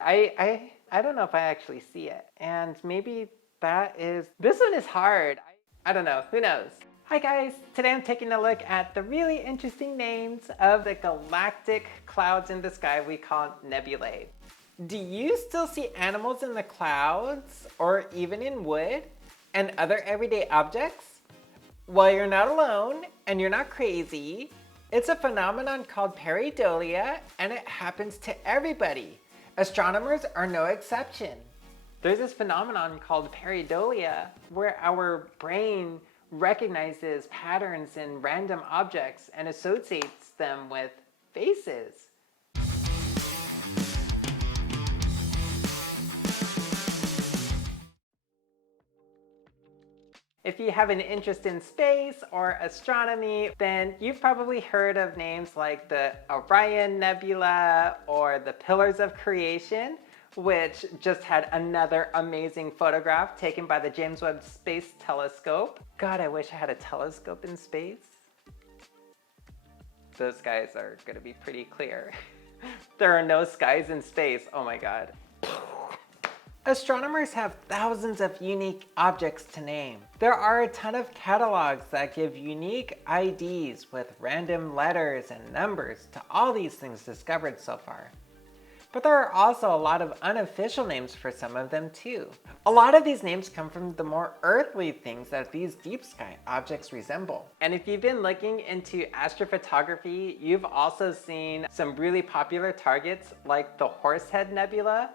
I don't know if I actually see it. And maybe this one is hard. I don't know, who knows? Hi guys, today I'm taking a look at the really interesting names of the galactic clouds in the sky we call nebulae. Do you still see animals in the clouds or even in wood and other everyday objects? Well, you're not alone and you're not crazy. It's a phenomenon called pareidolia and it happens to everybody. Astronomers are no exception. There's this phenomenon called pareidolia where our brain recognizes patterns in random objects and associates them with faces. If you have an interest in space or astronomy, then you've probably heard of names like the Orion Nebula or the Pillars of Creation, which just had another amazing photograph taken by the James Webb Space Telescope. God, I wish I had a telescope in space. Those skies are gonna be pretty clear. There are no skies in space, oh my God. Astronomers have thousands of unique objects to name. There are a ton of catalogs that give unique IDs with random letters and numbers to all these things discovered so far. But there are also a lot of unofficial names for some of them too. A lot of these names come from the more earthly things that these deep sky objects resemble. And if you've been looking into astrophotography, you've also seen some really popular targets like the Horsehead Nebula.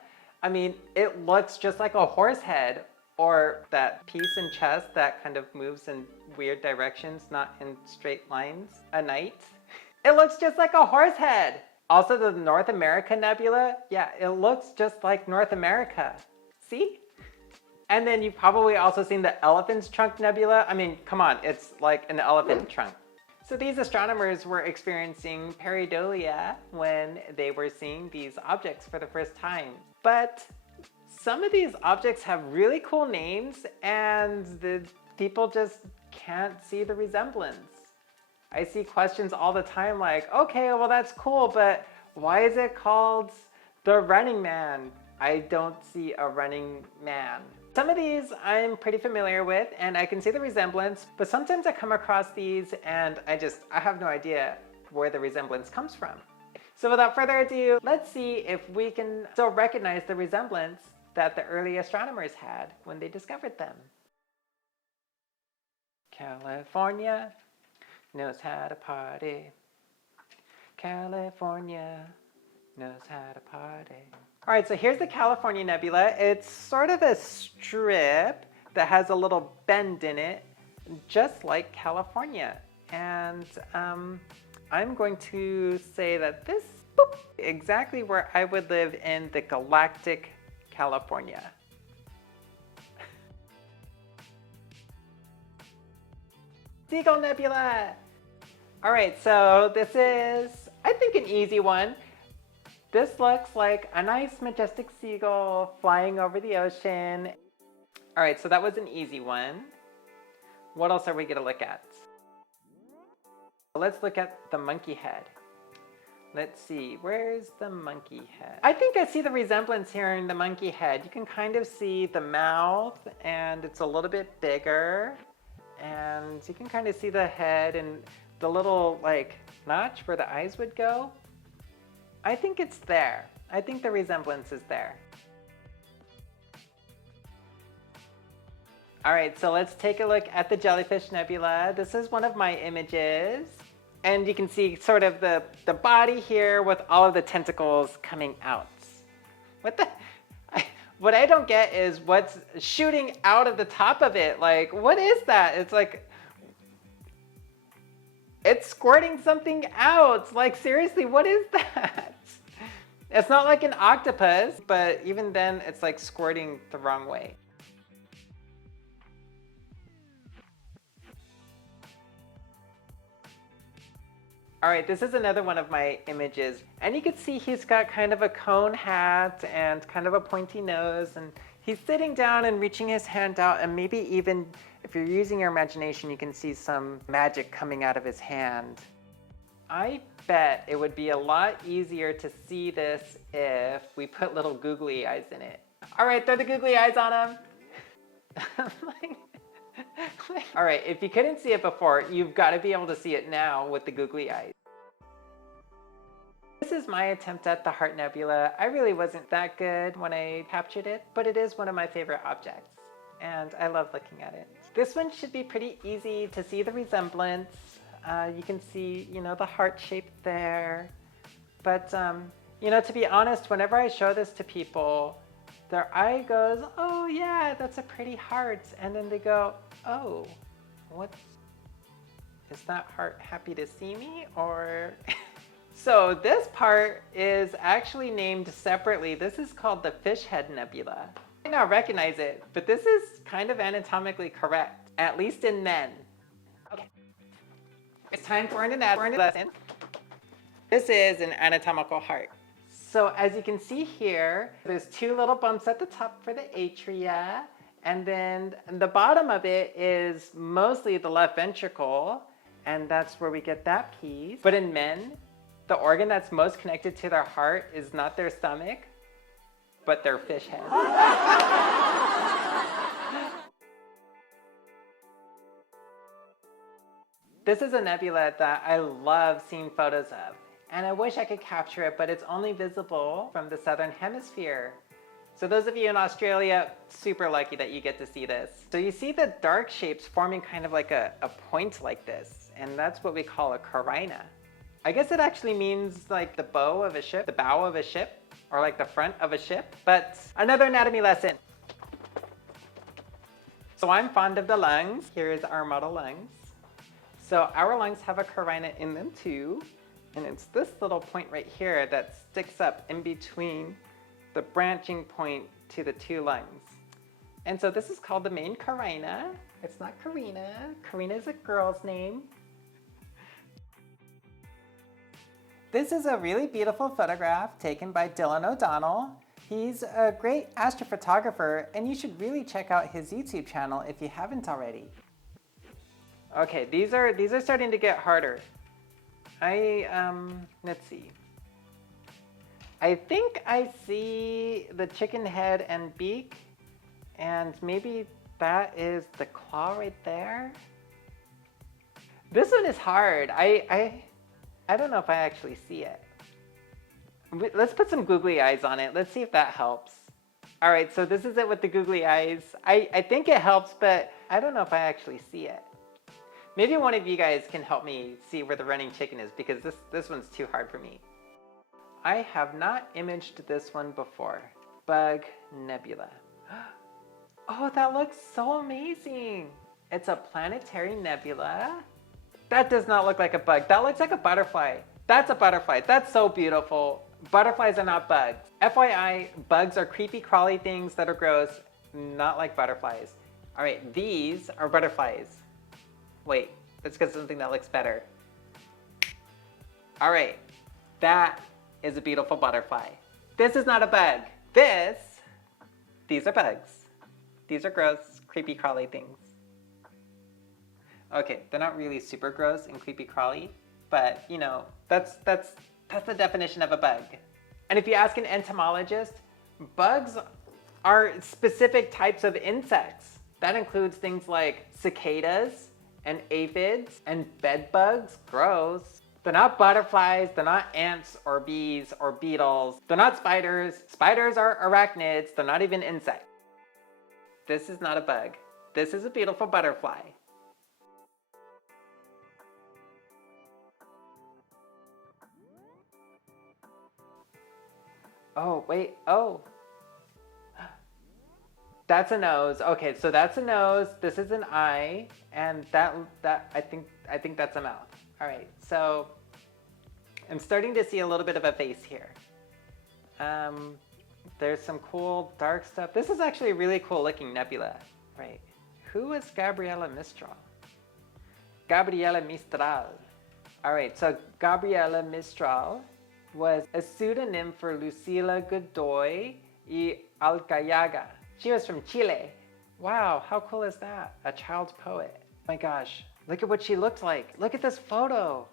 I mean, it looks just like a horse head, or that piece in chess that kind of moves in weird directions, not in straight lines, a knight. It looks just like a horse head. Also the North America Nebula, yeah, it looks just like North America. See? And then you've probably also seen the Elephant's Trunk Nebula. I mean, come on, it's like an elephant trunk. So these astronomers were experiencing pareidolia when they were seeing these objects for the first time. But some of these objects have really cool names and the people just can't see the resemblance. I see questions all the time like, okay, well that's cool, but why is it called the Running Man? I don't see a running man. Some of these I'm pretty familiar with and I can see the resemblance, but sometimes I come across these and I have no idea where the resemblance comes from. So without further ado, let's see if we can still recognize the resemblance that the early astronomers had when they discovered them. California knows how to party. California knows how to party. All right, so here's the California Nebula. It's sort of a strip that has a little bend in it, just like California. And I'm going to say that this is exactly where I would live in the galactic California. Seagull Nebula. All right, so this is, I think, an easy one. This looks like a nice majestic seagull flying over the ocean. All right, so that was an easy one. What else are we gonna look at? Let's look at the monkey head. Let's see, where's the monkey head? I think I see the resemblance here in the monkey head. You can kind of see the mouth and it's a little bit bigger. And you can kind of see the head and the little like notch where the eyes would go. I think it's there. I think the resemblance is there. All right, so let's take a look at the Jellyfish Nebula. This is one of my images. And you can see sort of the body here with all of the tentacles coming out. What I don't get is what's shooting out of the top of it. Like, what is that? It's like, it's squirting something out. Like, seriously, what is that? It's not like an octopus, but even then it's like squirting the wrong way. All right, this is another one of my images. And you can see he's got kind of a cone hat and kind of a pointy nose. And he's sitting down and reaching his hand out. And maybe even if you're using your imagination, you can see some magic coming out of his hand. I bet it would be a lot easier to see this if we put little googly eyes in it. All right, throw the googly eyes on them. All right, if you couldn't see it before, you've got to be able to see it now with the googly eyes. This is my attempt at the Heart Nebula. I really wasn't that good when I captured it, but it is one of my favorite objects, and I love looking at it. This one should be pretty easy to see the resemblance. You can see, the heart shape there. But, to be honest, whenever I show this to people, their eye goes, oh yeah, that's a pretty heart. And then they go, oh, is that heart happy to see me? Or... So this part is actually named separately. This is called the Fish Head Nebula. I might not recognize it, but this is kind of anatomically correct, at least in men. Okay, it's time for an anatomy lesson. This is an anatomical heart. So as you can see here, there's two little bumps at the top for the atria, and then the bottom of it is mostly the left ventricle, and that's where we get that piece. But in men, the organ that's most connected to their heart is not their stomach, but their fish head. This is a nebula that I love seeing photos of, and I wish I could capture it, but it's only visible from the southern hemisphere. So those of you in Australia, super lucky that you get to see this. So you see the dark shapes forming kind of like a point like this, and that's what we call a carina. I guess it actually means like the bow of a ship, the bow of a ship, or like the front of a ship. But another anatomy lesson. So I'm fond of the lungs. Here is our model lungs. So our lungs have a carina in them too. And it's this little point right here that sticks up in between the branching point to the two lungs. And so this is called the main carina. It's not Karina. Karina is a girl's name. This is a really beautiful photograph taken by Dylan O'Donnell. He's a great astrophotographer, and you should really check out his YouTube channel if you haven't already. Okay, these are starting to get harder. Let's see. I think I see the chicken head and beak, and maybe that is the claw right there. This one is hard. I don't know if I actually see it. Let's put some googly eyes on it. Let's see if that helps. All right, so this is it with the googly eyes. I think it helps, but I don't know if I actually see it. Maybe one of you guys can help me see where the running chicken is, because this one's too hard for me. I have not imaged this one before. Bug Nebula. Oh, that looks so amazing. It's a planetary nebula. That does not look like a bug. That looks like a butterfly. That's a butterfly. That's so beautiful. Butterflies are not bugs. FYI, bugs are creepy crawly things that are gross, not like butterflies. All right, these are butterflies. Wait, let's get something that looks better. All right, that is a beautiful butterfly. This is not a bug. These are bugs. These are gross, creepy crawly things. Okay, they're not really super gross and creepy crawly, but that's the definition of a bug. And if you ask an entomologist, bugs are specific types of insects. That includes things like cicadas and aphids and bed bugs. Gross. They're not butterflies, they're not ants or bees or beetles. They're not spiders. Spiders are arachnids, they're not even insects. This is not a bug. This is a beautiful butterfly. Oh, wait, oh. That's a nose. Okay, so that's a nose, this is an eye, and that I think that's a mouth. All right, so I'm starting to see a little bit of a face here. There's some cool dark stuff. This is actually a really cool looking nebula, right? Who was Gabriela Mistral? Gabriela Mistral. All right, so Gabriela Mistral was a pseudonym for Lucila Godoy y Alcayaga. She was from Chile. Wow, how cool is that? A child poet. Oh my gosh, look at what she looked like. Look at this photo.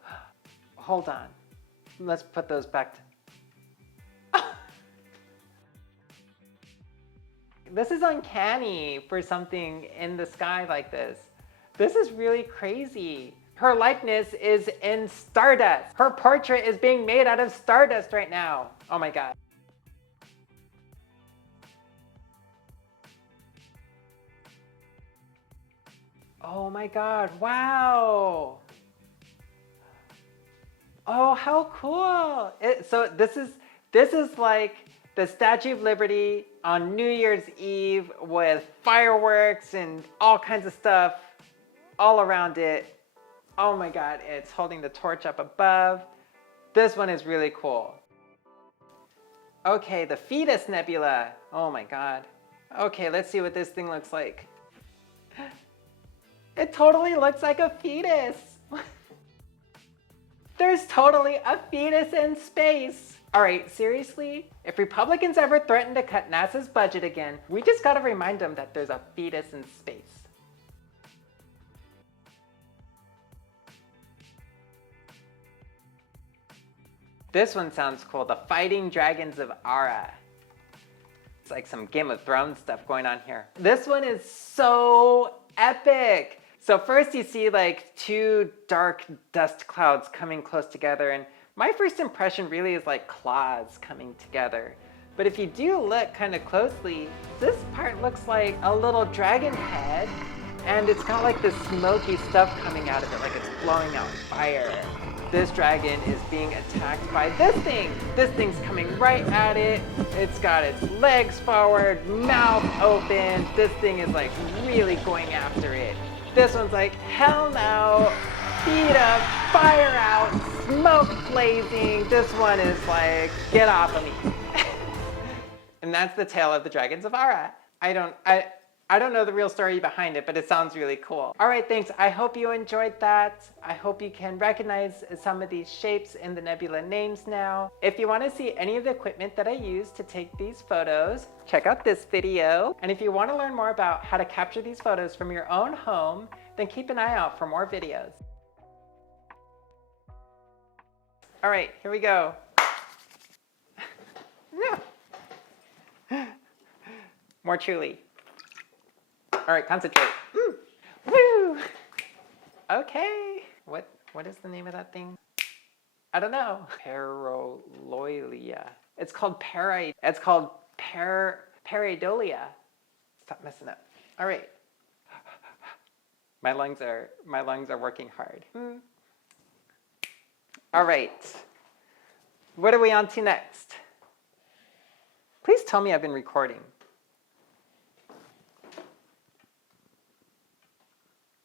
hold on. Let's put those back to... This is uncanny for something in the sky like this. This is really crazy. Her likeness is in stardust. Her portrait is being made out of stardust right now. Oh my God. Oh my God, wow. Oh, how cool. So this is like the Statue of Liberty on New Year's Eve with fireworks and all kinds of stuff all around it. Oh my God, it's holding the torch up above. This one is really cool. Okay, the fetus nebula. Oh my God. Okay, let's see what this thing looks like. It totally looks like a fetus. There's totally a fetus in space. All right, seriously? If Republicans ever threaten to cut NASA's budget again, we just gotta remind them that there's a fetus in space. This one sounds cool, the Fighting Dragons of Ara. It's like some Game of Thrones stuff going on here. This one is so epic. So first you see like two dark dust clouds coming close together, and my first impression really is like claws coming together. But if you do look kind of closely, this part looks like a little dragon head, and it's got like this smoky stuff coming out of it, like it's blowing out fire. This dragon is being attacked by this thing. This thing's coming right at it. It's got its legs forward, mouth open. This thing is like really going after it. This one's like, hell no, feet up, fire out, smoke blazing. This one is like, get off of me. And that's the tale of the Dragons of Ara. I don't know the real story behind it, but it sounds really cool. All right, thanks. I hope you enjoyed that. I hope you can recognize some of these shapes in the nebula names now. If you want to see any of the equipment that I use to take these photos, check out this video. And if you want to learn more about how to capture these photos from your own home, then keep an eye out for more videos. All right, here we go. More truly. All right, concentrate. Woo! Okay. What is the name of that thing? I don't know. Paralolia. It's called pareidolia. Stop messing up. All right. My lungs are working hard. All right. What are we on to next? Please tell me I've been recording.